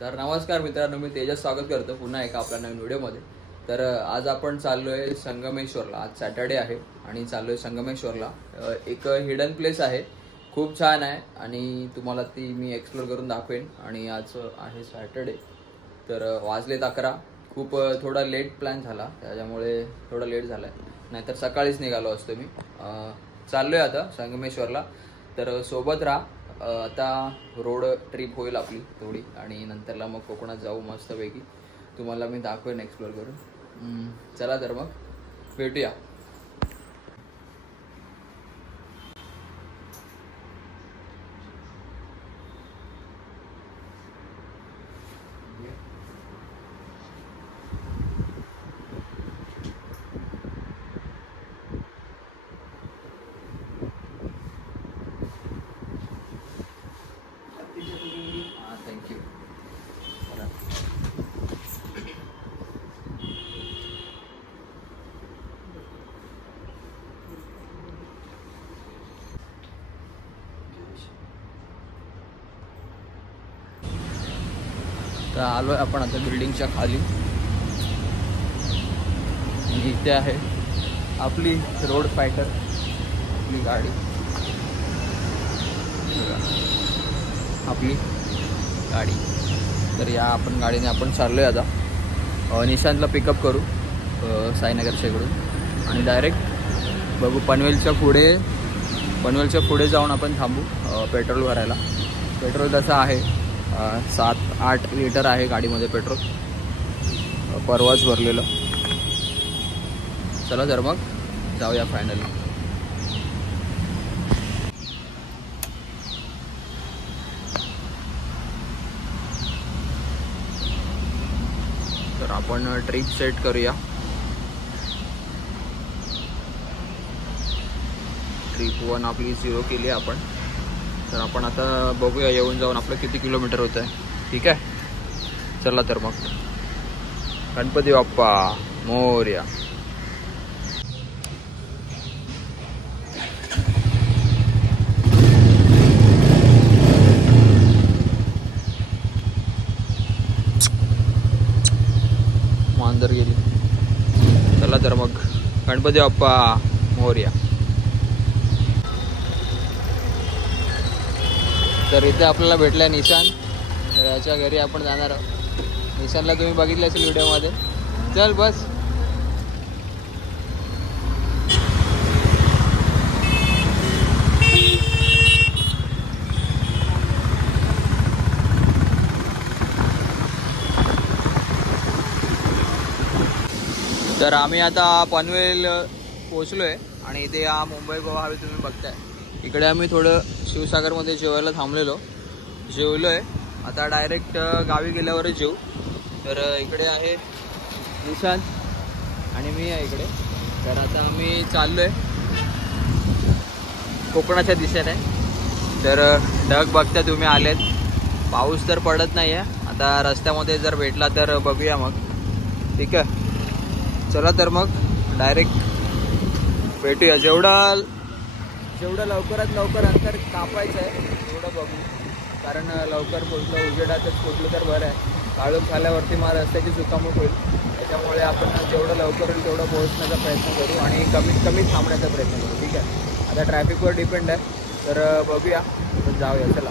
तर नमस्कार मित्रांनो, मी तेजस स्वागत करतो पुन्हा एका आपल्या नवीन व्हिडिओमध्ये. तर आज आपण चाललोय संगमेश्वरला. आज सॅटर्डे आहे आणि चाललोय संगमेश्वरला. एक हिडन प्लेस आहे, खूप छान आहे आणि तुम्हाला ती मी एक्सप्लोर करून दाखवेन. आणि आज आहे सॅटर्डे, तर वाजलेत 11. खूप थोडा लेट प्लॅन झाला, त्याच्यामुळे थोडा लेट झाला आहे, नाहीतर सकाळीच निघालो असतो मी. चाललोय आता संगमेश्वरला, तर सोबत राहा. आता रोड ट्रिप होईल आपली थोडी आणि नंतरला मग कोकणात जाऊ मस्तपैकी. तुम्हाला मी दाखवेन एक्सप्लोर करून. चला तर मग भेटूया. थँक्यू. तर आलोय आपण आता बिल्डिंगच्या खाली आणि इथे आहे आपली रोड फायटर, आपली गाडी. आपली गाडी. तर या आपण गाडीने आपण चाललोय आता. निशांतला पिकअप करू साईनगरच्या इकडून आणि डायरेक्ट बघू पनवेलच्या पुढे जाऊन आपण थांबू पेट्रोल भरायला. पेट्रोल तसं आहे 7-8 लिटर आहे गाडीमध्ये पेट्रोल, परवाच भरलेलं. चला तर मग जाऊया फायनली. तर आपण ट्रिप सेट करूया. ट्रिप 1 आपली 0 केली आपण. तर आपण आता बघूया येऊन जाऊन आपलं किती किलोमीटर होत आहे. ठीक आहे, चला तर मग. गणपती बाप्पा मोरया. मांजर गेली. चला तर मग, गणपती बाप्पा मोरया. तर इथे आपल्याला भेटला निशांत. तर याच्या घरी आपण जाणार आहोत. निशांतला तुम्ही बघितलं असेल व्हिडिओमध्ये. चल बस. तर आम्ही आता पनवेल पोचलोय आणि इथे हा मुंबई गोवा हायवे तुम्ही बघताय. इकडे आम्ही थोडं शिवसागरमध्ये जेवायला थांबलेलो, जेवलोय. आता डायरेक्ट गावी गेल्यावरच जेऊ. तर इकडे आहे निशांत आणि मी आहे इकडे. तर आता आम्ही चाललोय कोकणाच्या दिशेने. तर ढग बघता तुम्ही आलेत. पाऊस तर पडत नाही आहे. आता रस्त्यामध्ये जर भेटला तर बघूया मग. ठीक आहे, चला तर मग डायरेक्ट भेटूया. जेवढं लवकरात लवकर अंतर कापायचं आहे तेवढं बघू, कारण लवकर पोचलं, उजेडातच पोचलं तर बरं आहे. काळोख झाल्यावरती मला रस्त्याची चुकामूक होईल. त्याच्यामुळे आपण जेवढं लवकर होईल तेवढं पोहोचण्याचा प्रयत्न करू आणि कमीत कमी थांबण्याचा प्रयत्न करू. ठीक आहे, आता ट्रॅफिकवर डिपेंड आहे. तर बघूया, आपण जाऊया. चला.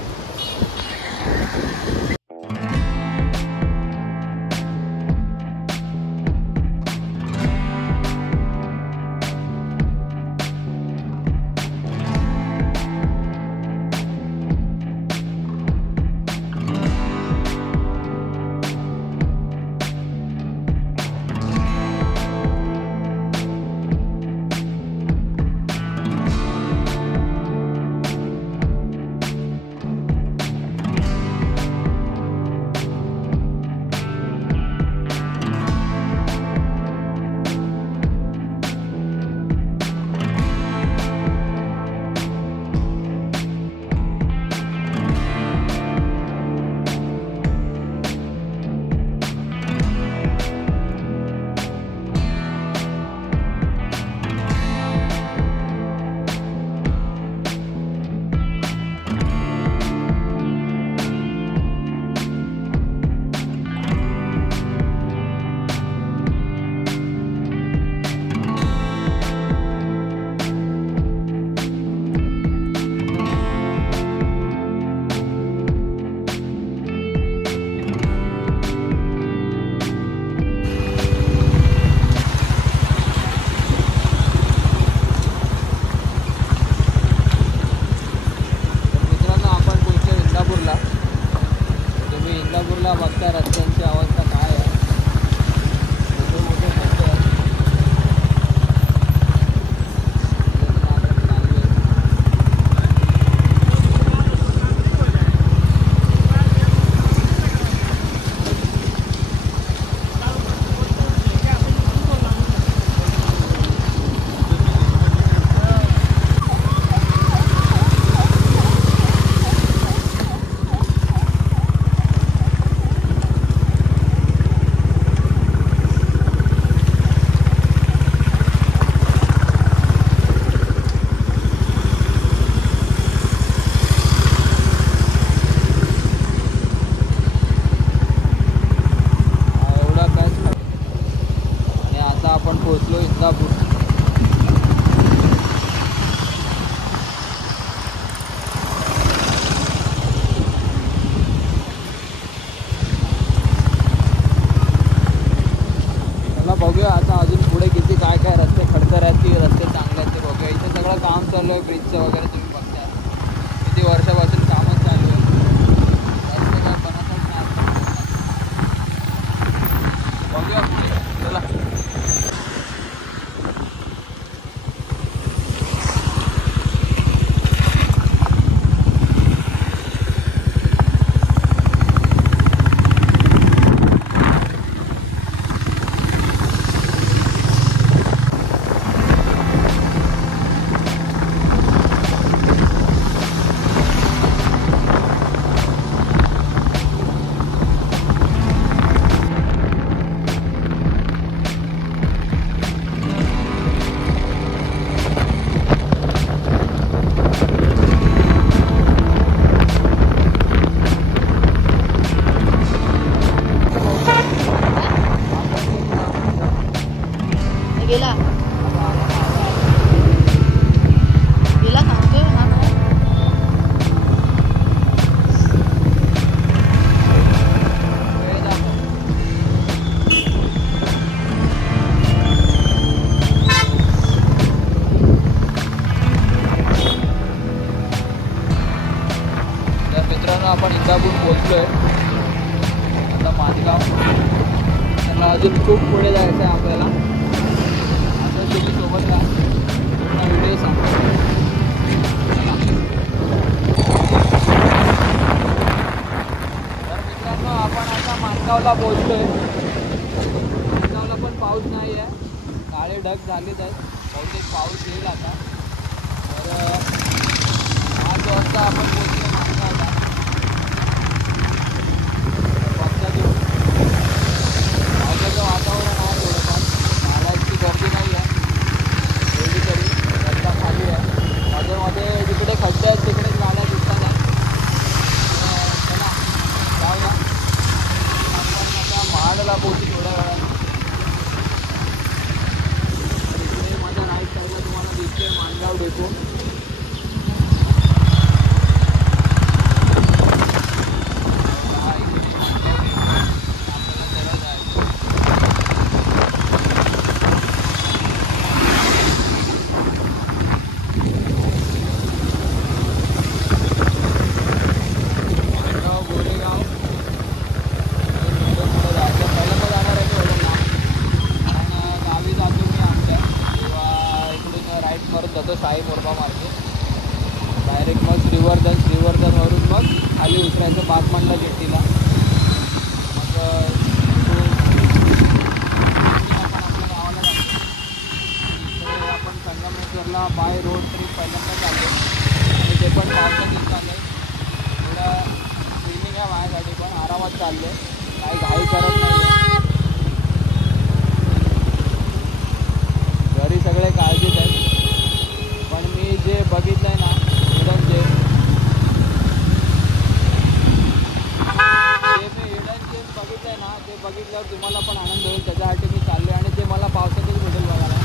इंदापूरला बघता रस्त्यांची अवस्था काय आहे. मोठे मोठे खड्डे आहेत. आपण पोहोचलो इंदापूर. चला बघूया आता अजून पुढे किती काय काय रस्ते खडतर आहेत की रस्ते चांगले आहेत ते बघूया. इथे सगळं काम चालू आहे ब्रिजचं वगैरे तुम्ही बघता. किती वर्षापासून कामच चालू आहे. रस्ते काय बनतच नाही. बघूया पुढे. चला आपण इंदापूर पोहोचलोय. आता माजगाव. त्याला अजून खूप पुढे जायचं आहे आपल्याला. आता तुम्ही सोबत राहा. पूर्ण व्हिडिओ सांगतो. तर मित्रांनो आपण आता माजगावला पोहोचलोय. माजगावला पण पाऊस नाही आहे. काळे ढग झालेच आहेत. बहुतेक पाऊस येईल आता. तर 5 वाजता आपण पोहोचलो माजगावला. वातावरण आहे थोडंफार. नाल्याची गर्दी नाही आहे एवढी तरी. रस्ता खाली आहे. मध्ये मध्ये जिकडे खड्डे आहेत तिकडे गाड्या दिसतात आहेत. चला जाऊया. आपण आता महाडला पोहोचू थोड्या वेळात. इकडे माझ्या राईट साईडला तुम्हाला दिसते माणगाव डेपो. जातो शाही मोरबा मार्गे डायरेक्ट. मग श्रीवर्धनवरून मग खाली उतरायचं बागमांडा जेट्टीला. मग आपण संगमेश्वरला बाय रोड ट्रिप पहिल्यांदा चाललो आणि ते पण पावसातच चाललं आहे. थोडं ट्रेनिंग आहे माझ्यासाठी पण. आरामात चाललो आहे. काही घाई करत नाही. घरी सगळे काळजीत आहेत. पण मी जे बघितलं आहे ना हिडन जेम, जे मी हिडन जेम बघितलं आहे ना ते बघितल्यावर तुम्हाला पण आनंद होईल. त्याच्यासाठी मी चाललो आहे आणि ते मला पावसातच भेटेल बघायला.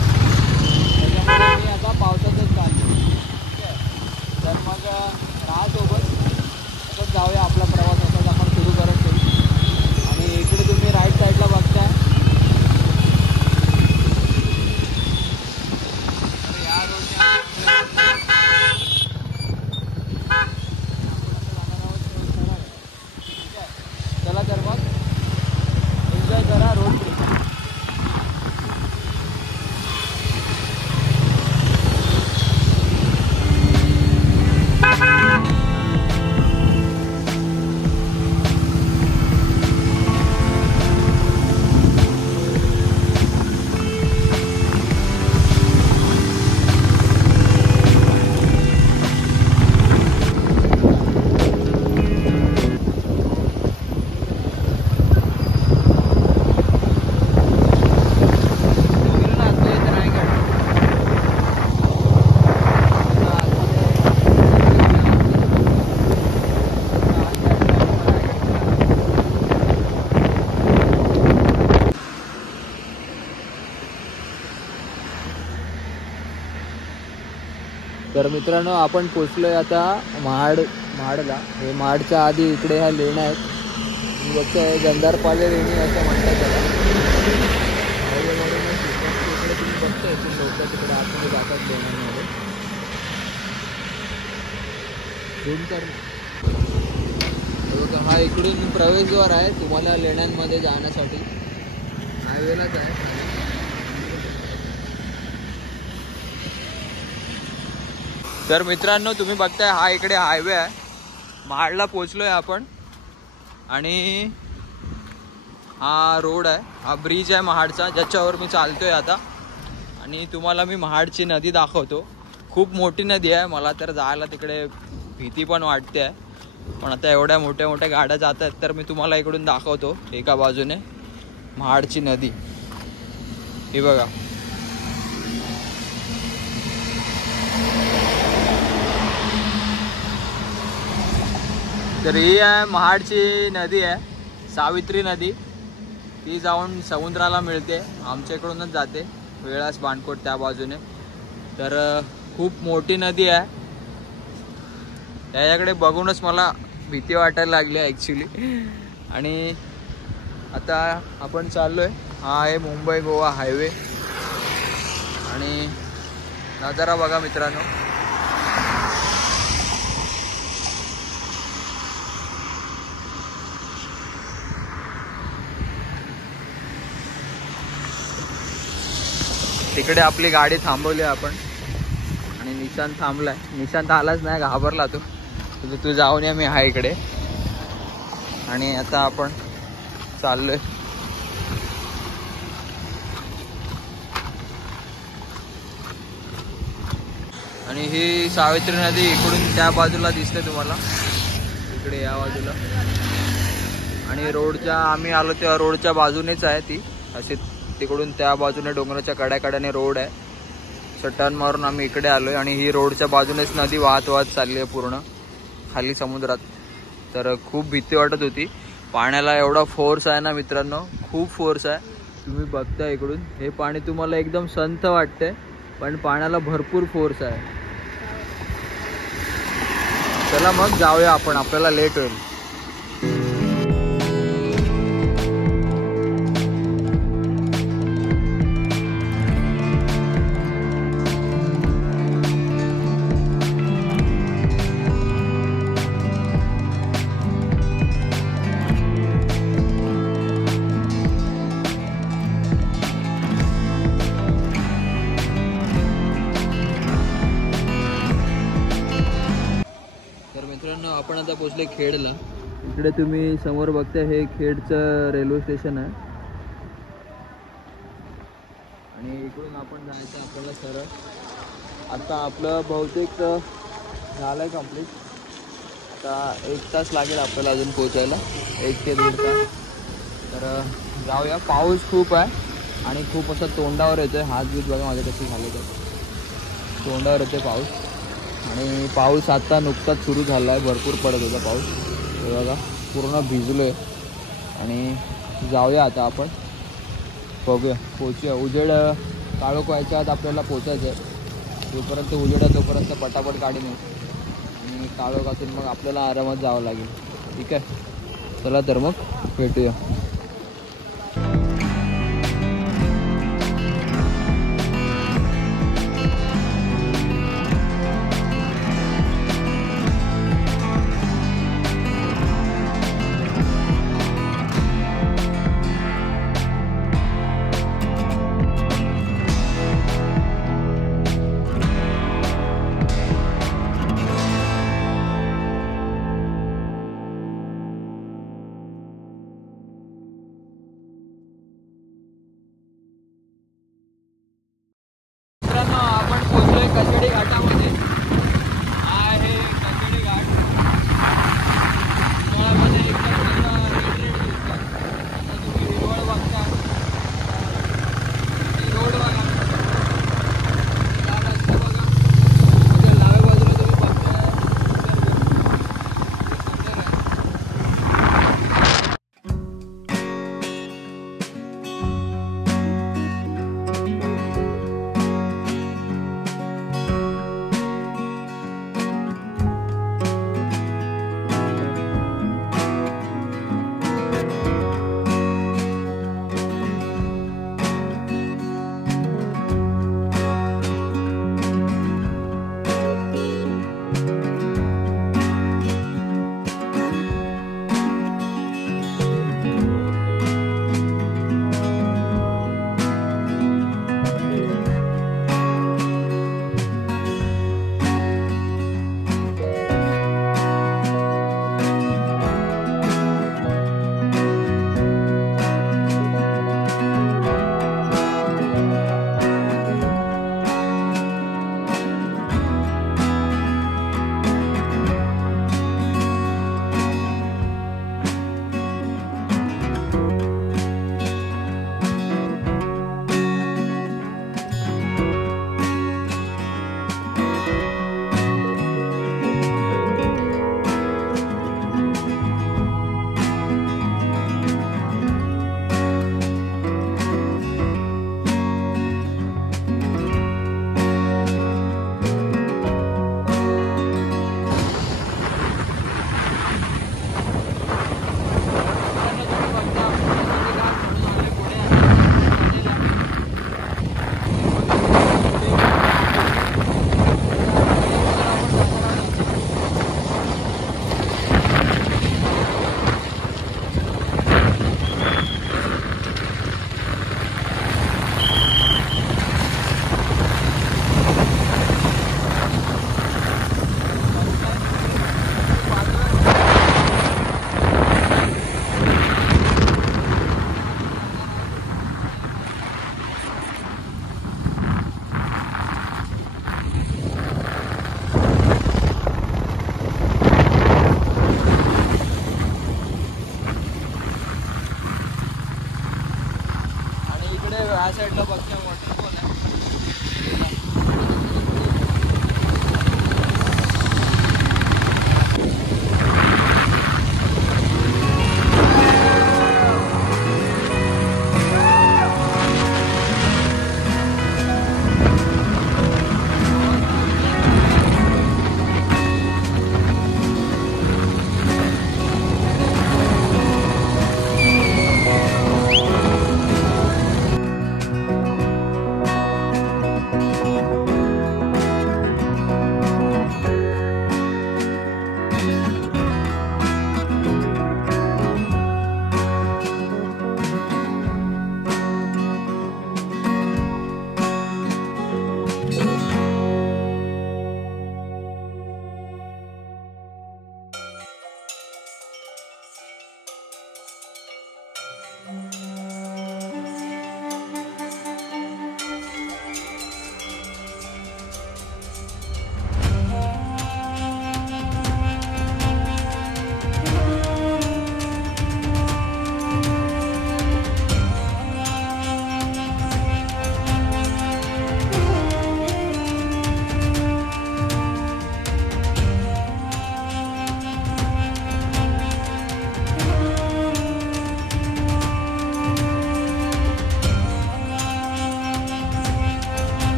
त्याच्यामुळे मी आता पावसातच चाललो. ठीक आहे. तर मग राहा सोबत. तसंच जाऊया. आपला प्रवास असाच आपण सुरू करत ठेवू. आणि इकडे तुम्ही राईट साईडला बघताय तर मित्रांनो आपण पोचलोय आता महाडला. हे महाडच्या आधी इकडे ह्या लेण्या आहेत. बघताय गंधारपाले लेणी असं म्हणतात त्याला. इकडे तुम्ही बघताय की लोक तिकडे आतमध्ये जातात लेण्यांमध्ये. हा इकडून प्रवेशद्वार आहे तुम्हाला लेण्यांमध्ये जाण्यासाठी. हायवेलाच आहे. तर मित्रांनो तुम्ही बघताय हा इकडे हायवे आहे. महाडला पोचलोय आपण आणि हा रोड आहे, हा ब्रिज आहे महाडचा ज्याच्यावर मी चालतोय आता. आणि तुम्हाला मी महाडची नदी दाखवतो. खूप मोठी नदी आहे. मला तर जायला तिकडे भीती पण वाटते आहे, पण आता एवढ्या मोठ्या मोठ्या गाड्या जात आहेत तर मी तुम्हाला इकडून दाखवतो. एका बाजूने महाडची नदी ही बघा. तर ही आहे महाडची नदी आहे, सावित्री नदी. ती जाऊन समुद्राला मिळते. आमच्या इकडूनच जाते वेळास बाणकोट त्या बाजूने. तर खूप मोठी नदी आहे. त्याच्याकडे बघूनच मला भीती वाटायला लागली आहे ॲक्च्युली. आणि आता आपण चाललो आहे. हा आहे मुंबई गोवा हायवे. आणि नजारा बघा मित्रांनो. तिकडे आपली गाडी थांबवली आपण आणि निशांत थांबलाय. निशांत आलाच नाही, घाबरला तू जाऊन या, मी आहे इकडे. आणि आता आपण चाललोय. आणि ही सावित्री नदी इकडून त्या बाजूला दिसते तुम्हाला, इकडे या बाजूला. आणि रोडच्या आम्ही आलो तेव्हा रोडच्या बाजूनेच आहे ती. अशी तिकडून त्या बाजूने डोंगराच्या कड्याकड्याने रोड आहे. टर्न मारून आम्ही इकडे आलोय आणि ही रोडच्या बाजूनेच नदी वाहत वाहत चालली आहे पूर्ण खाली समुद्रात. तर खूप भीती वाटत होती. पाण्याला एवढा फोर्स आहे ना मित्रांनो, खूप फोर्स आहे. तुम्ही बघता इकडून हे पाणी तुम्हाला एकदम संथ वाटते, पण पाण्याला भरपूर फोर्स आहे. चला मग जाऊया आपण, आपल्याला लेट होईल. आपण आता पोचले खेडला. इकडे तुम्ही समोर बघताय हे खेडचं रेल्वे स्टेशन आहे. आणि इकडून आपण जायचं आपल्याला सरळ. आता आपलं बहुतेक झालंय कंप्लीट. आता 1 तास लागेल आपल्याला अजून पोचायला, 1 ते 1.5 तास. तर जाऊया. पाऊस खूप आहे आणि खूप असं तोंडावर येतोय. हात बीत बघा माझे कसे झाले तर तोंडावर येते पाऊस. आणि पाऊस आता नुकताच सुरू झाला आहे. भरपूर पडत होता पाऊस. हे बघा पूर्ण भिजलो आहे. आणि जाऊया आता आपण, बघूया पोचूया. उजेड काळोख व्हायच्या आत आपल्याला पोचायचं आहे. जोपर्यंत उजेड आहे तोपर्यंत पटापट गाडी नेऊ आणि काळोख असून मग आपल्याला आरामात जावं लागेल. ठीक आहे, चला तर मग भेटूया. आपण पोहोचलोय कशेडी घाटामध्ये. हा आहे कशेडी घाट. हिवाळ्यामध्ये एकदम रेड दिसतात. आता तुम्ही हिरवळ बघता, रोड बघा, रस्ता बघा. डाव्या बाजूला तुम्ही बघताय सुंदर आहे. ह्या साईडला बघता वॉटरफॉल आहे.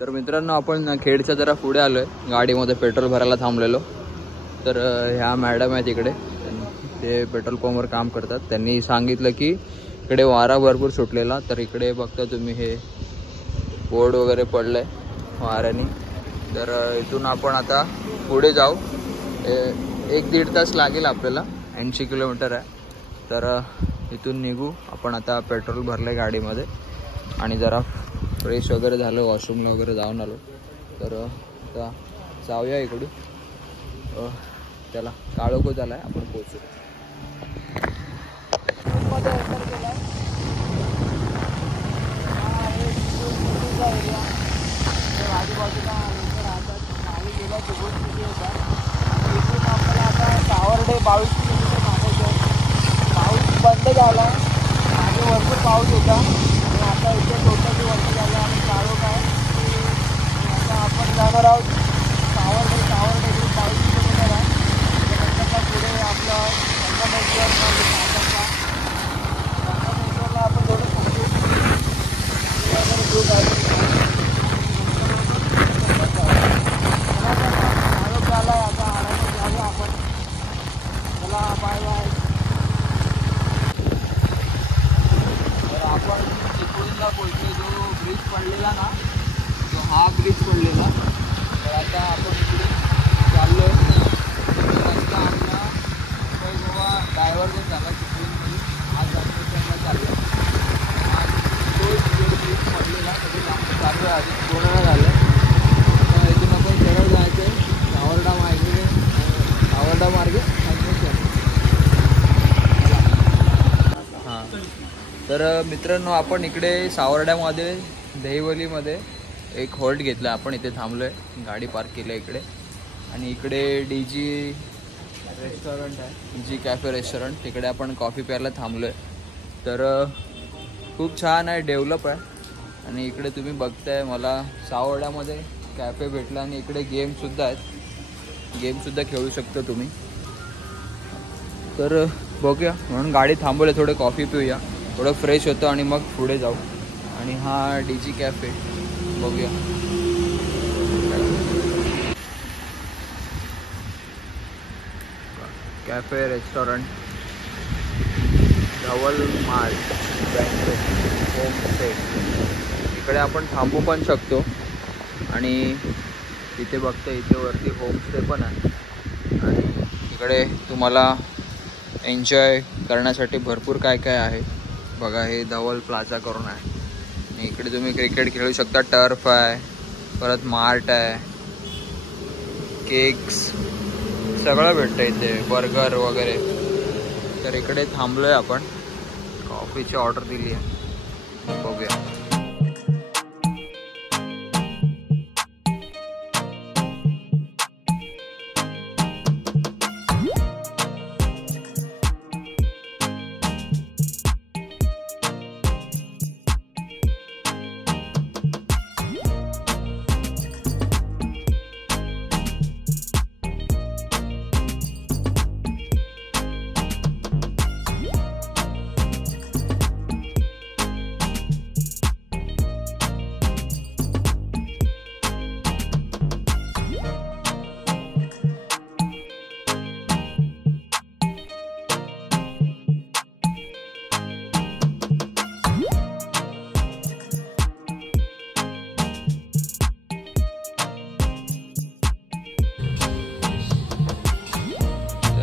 तर मित्रांनो आपण खेडच्या जरा पुढे आलोय, गाडीमध्ये पेट्रोल भरायला थांबलेलो. तर ह्या मॅडम आहेत इकडे, ते पेट्रोल पंपवर काम करतात. त्यांनी सांगितलं की इकडे वारा भरपूर सुटलेला, तर इकडे बघता तुम्ही हे बोर्ड वगैरे पडलंय वाऱ्याने. तर इथून आपण आता पुढे जाऊ. 1-1.5 तास लागेल आपल्याला, 80 किलोमीटर आहे. तर इथून निघू आपण. आता पेट्रोल भरलंय गाडीमध्ये आणि जरा फ्रेश वगैरे झालं, वॉशरूमला वगैरे जाऊन आलो. तर आता जाऊया इकडून. त्याला काळोख झाला आहे, आपण पोहोचू. आजूबाजूला राहतात, मागे गेला सोबत किती होता. इथून आपल्याला आता सावर्डे 22 किलोमीटर मागायचं. पाऊस बंद झाला, मागे भरपूर पाऊस होता आणि आता इथे टोटली बंद झाला आणि काळोख आहे. आता आपण जाणार आहोत सावर्डे 22 किलोमीटर आहे. त्यानंतर पुढे आपलं संगमेश्वरला आपण थोडं सांगू वगैरे ग्रुप आहे. झाला आता आरामात जाऊया आपण. चला बाय बाय. तर आपण चिपळूणला पोहोचलो. जो ब्रिज पडलेला ना, तो हा ब्रिज पडलेला. तर आता आपण इकडे चाललो. रस्ता आपला मुंबई गोवा डायव्हर्जन झाला चिपळूणमध्ये. आज जामनेरला चाललो. आज तो ब्रिज पडलेला कधी चालू आहे, आधी पूर्ण झालं. तर इथून आपण सरळ जायचं आहे सावर्डा मार्गे हां. तर मित्रांनो आपण इकडे सावर्ड्यामध्ये दहिवलीमध्ये एक हॉल्ट घेतला. आपण इथे थांबलो आहे, गाडी पार्क केली आहे इकडे. आणि इकडे DG रेस्टॉरंट आहे, DG कॅफे रेस्टॉरंट. तिकडे आपण कॉफी प्यायला थांबलो आहे. तर खूप छान आहे, डेव्हलप आहे. आणि इकडे तुम्ही बघताय मला सावर्ड्यामध्ये कॅफे भेटला आणि इकडे गेमसुद्धा आहेत. गेमसुद्धा खेळू शकता तुम्ही. तर बघूया म्हणून गाडी थांबवली, थोडं कॉफी पिऊया, थोडं फ्रेश होतं आणि मग पुढे जाऊ. आणि हा DG कॅफे बघूया. कॅफे रेस्टॉरंट, धवल मार्ट, बँकेट, होम स्टे. इकडे आपण थांबू पण शकतो आणि इथे बघता इथे वरती होमस्टे पण आहे आणि इकडे तुम्हाला एन्जॉय करण्यासाठी भरपूर काय काय आहे बघा. हे धवल प्लाझा करून आहे आणि इकडे तुम्ही क्रिकेट खेळू शकता. टर्फ आहे, परत मार्ट आहे, केक्स सगळं भेटतं इथे, बर्गर वगैरे. तर इकडे थांबलोय आपण, कॉफीची ऑर्डर दिली आहे, बघूया.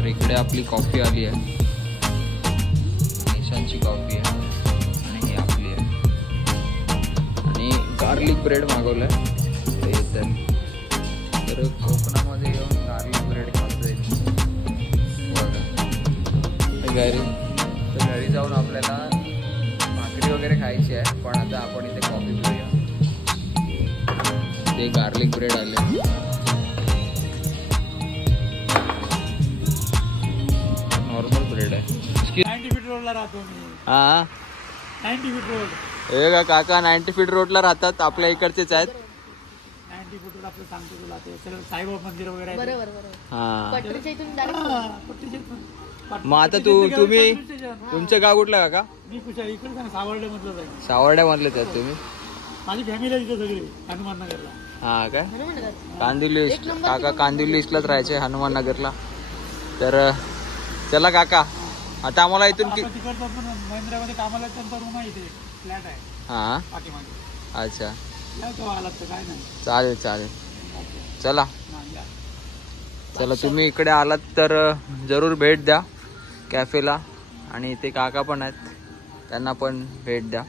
इकडे आपली कॉफी आली आहे, निशांची कॉफी आहे आणि ही आपली आहे. आणि गार्लिक ब्रेड मागवलं आहे ते येतं. तर कोकणामध्ये येऊन गार्लिक ब्रेड खातोय बघा. घरी जाऊन आपल्याला भाकरी वगैरे खायची आहे, पण आता आपण इथे कॉफी पिऊया. ते गार्लिक ब्रेड आले. नॉर्मल ब्रेड आहे. 90 फीट रोडला राहतो मी. हा 90 फीट रोड. हे का काका 90 फीट रोडला राहतात, आपल्या इकडचेच आहेत. 90 फीट रोड आपलं सांगतो तुला, ते सर्व साईबाबा मंदिर वगैरे आहे. बरोबर. हा पटरीच्या इथून डायरेक्ट. मग आता तुम्ही तुमचं गाव कुठलं काका? मी कुठे इकडे सावर्डे मधलं आहे. सावर्ड्या मधलेच आहेत तुम्ही? माझी फॅमिली आहे इथे सगळी हनुमान नगरला. हा काय कांदिवली काका कांदिवली इथलाच राहायचे हनुमान नगरला. तर चला काका, आता आम्हाला इथून तिकडचं पण महिंद्रामध्ये कामाला त्यांचा रूम आहे, इथे फ्लॅट आहे. हा पाठीमागे. अच्छा आलात तर काय नाही. चालेल चला चला. तुम्ही इकडे आलात तर जरूर भेट द्या कॅफेला. आणि इथे काका पण आहेत, त्यांना पण भेट द्या.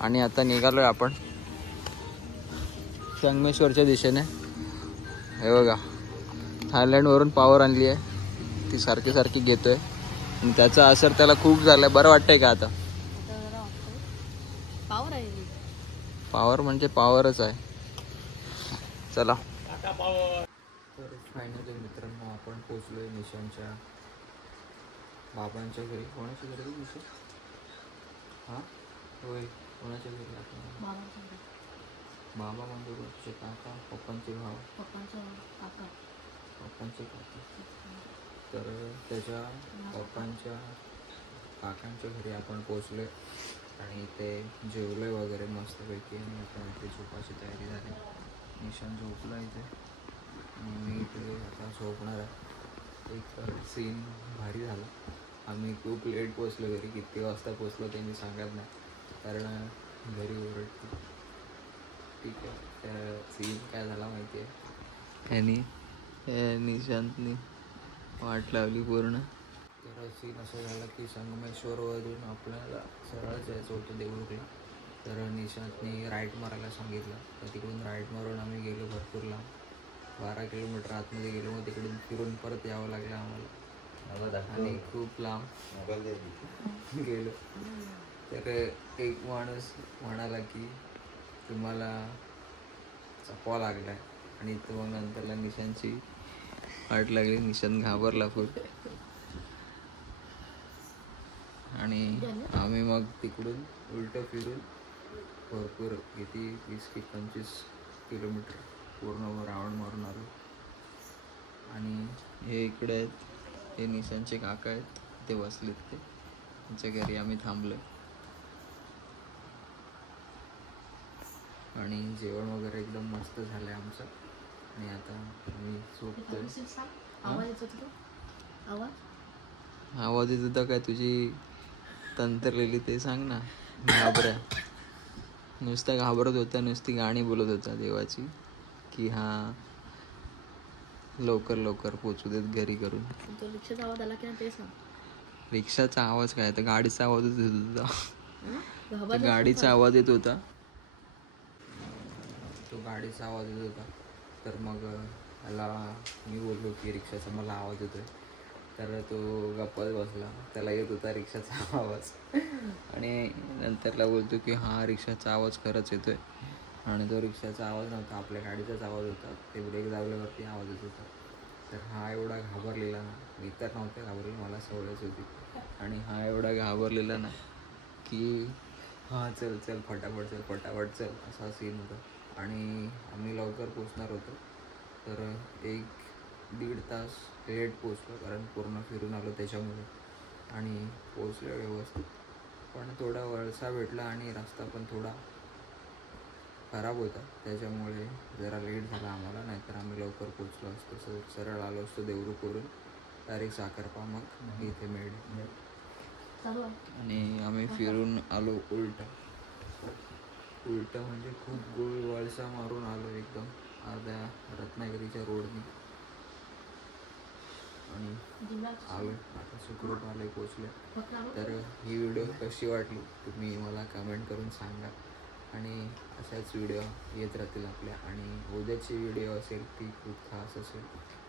आणि आता निघालोय आपण संगमेश्वरच्या दिशेने. हे बघा, थायलंडवरून पावर आणली आहे, ती सारखी घेतोय आणि त्याचा असर त्याला खूप झालाय. बरं वाटतंय का आता? पावर म्हणजे पावरच आहे. चला. तर फायनली मित्रांनो आपण पोचलोय निशांच्या बाबांच्या घरी. कोणाच्या घरी निशा? हा होय, कोणाच्या घरी आपण? बाबा म्हणजे काका, पप्पांचे भाव, पप्पांचे काका. तर त्याच्या पप्पांच्या काकांच्या घरी आपण पोचलोय आणि ते जेवलोय वगैरे मस्तपैकी. आणि आता इथे झोपाची तयारी झाली. निशान झोपला इथे आणि मी इथे आता झोपणार आहे. एक सीन भारी झाला. आम्ही खूप लेट पोचलो घरी. किती वाजता पोचलो ते मी सांगत नाही, कारण घरी ओरडते. ठीक आहे. त्या सीन काय झाला माहिती आहे, ह्यानी निशांतनी वाट लावली पूर्ण. तर सीन असं झालं की संगमेश्वरवरून आपल्याला सरळ जायचं होतं देऊळला. तर निशांतनी राईट मारायला सांगितलं, तर तिकडून राईट मारून आम्ही गेलो भरपूर लांब, 12 किलोमीटर आतमध्ये गेलो. मग तिकडून फिरून परत यावं लागलं आम्हाला आणि खूप लांब गेलो. तर एक माणूस म्हणाला की तुम्हाला चपवा लागला आहे, आणि तो मग नंतरला निशांची वाट लागली. निशांत घाबरला खूप आणि आम्ही मग तिकडून उलटं फिरून भरपूर किती 20-25 किलोमीटर पूर्ण राऊंड मारून आलो. आणि हे इकडे आहेत, हे निशांतचे काका आहेत, ते बसलेत. ते त्यांच्या घरी आम्ही थांबलो आणि जेवण वगैरे एकदम मस्त झालं आहे आमचं. आणि आता आम्ही झोपतोय. आवाज येत होता काय? तुझी तंत्रलेली ते सांग ना. घाबऱ्या नुसता घाबरत होता, नुसती गाणी बोलत होता देवाची की हां लवकर लवकर पोचू देत घरी करून. तो रिक्षाचा आवाज आला की नाही तेच ना. रिक्षाचा आवाज काय, तर गाडीचा आवाजच येत होता. तर घाबरला गाडीचा आवाज येत होता, तो गाडीचा आवाज येत होता. तर मग त्याला मी बोललो की रिक्षाचा मला आवाज येतोय. तर तो गप्पच बसला, त्याला येत होता रिक्षाचा आवाज. आणि नंतरला बोलतो की हां रिक्षाचा आवाज खरंच येतोय. आणि तो रिक्षाचा आवाज नव्हता, आपल्या गाडीचाच आवाज होता. ते ब्रेक दाबल्यावरती आवाज येत होता. तर हा एवढा घाबरलेला ना, मी तर नव्हते घाबरले, मला सवयच होती. आणि हा एवढा घाबरलेला ना की हां चल चल फटाफट चल फटाफट चल, असा सीन होता. आणि आम्ही लवकर पोचणार होतो. तर 1-1.5 तास लेट पोचलो, कारण पूर्ण फिरून आलो त्याच्यामुळे. आणि पोचलो व्यवस्थित, पण थोडा वळसा भेटला आणि रस्ता पण थोडा खराब होता, त्याच्यामुळे जरा लेट झाला आम्हाला. नाहीतर आम्ही लवकर पोचलो असतो, सरळ आलो असतो देवरूखवरून डायरेक्ट साखरपा, मग इथे मेढे. चालू आहे. आणि आम्ही फिरून आलो उलटा म्हणजे खूप गोल वळसा मारून आलो एकदम अर्ध्या रत्नागिरीच्या रोडनी. आणि आलो आता सुखरूप आले, पोचले. तर ही व्हिडिओ कशी वाटली तुम्ही मला कमेंट करून सांगा. आणि अशाच व्हिडिओ येत राहतील आपल्या. आणि उद्याची व्हिडिओ असेल ती खूप खास असेल.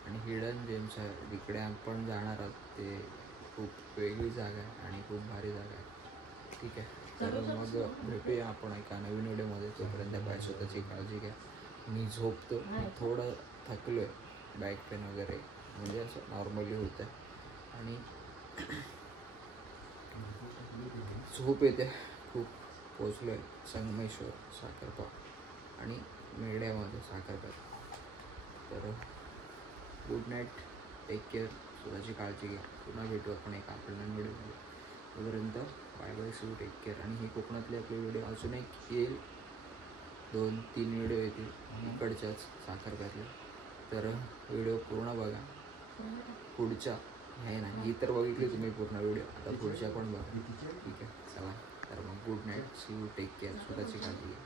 आणि हिडन जेम्स आहे तिकडे आपण जाणार आहोत, ते खूप वेगळी जागा आहे आणि खूप भारी जागा आहे. ठीक आहे, तर मग भेटूया आपण एका नवीन व्हिडिओमध्ये. तोपर्यंत बाय, स्वतःची काळजी घ्या. मी झोपतो, थोडं थकलो आहे, बॅक पेन वगैरे म्हणजे असं नॉर्मली होतं आहे. आणि झोप येते खूप. पोचलो आहे संगमेश्वर साखरपा आणि मेढ्यामध्ये साखरपा. तर गुड नाईट, टेक केअर, स्वतःची काळजी घ्या. पुन्हा भेटू आपण एका आपल्या नवीन व्हिडिओमध्ये. तोपर्यंत bye bye, see you, take care. आणि ही कोकणातली आपली व्हिडिओ अजून एक येईल, 2-3 व्हिडिओ येतील इकडच्याच साखरप्यातले. तर व्हिडिओ पूर्ण बघा. पुढच्या हे नाही, ही तर बघितली तुम्ही पूर्ण व्हिडिओ, आता पुढच्या पण बघा. ठीक आहे, चला तर मग good night, see you, take care, स्वतःची काळजी घ्या.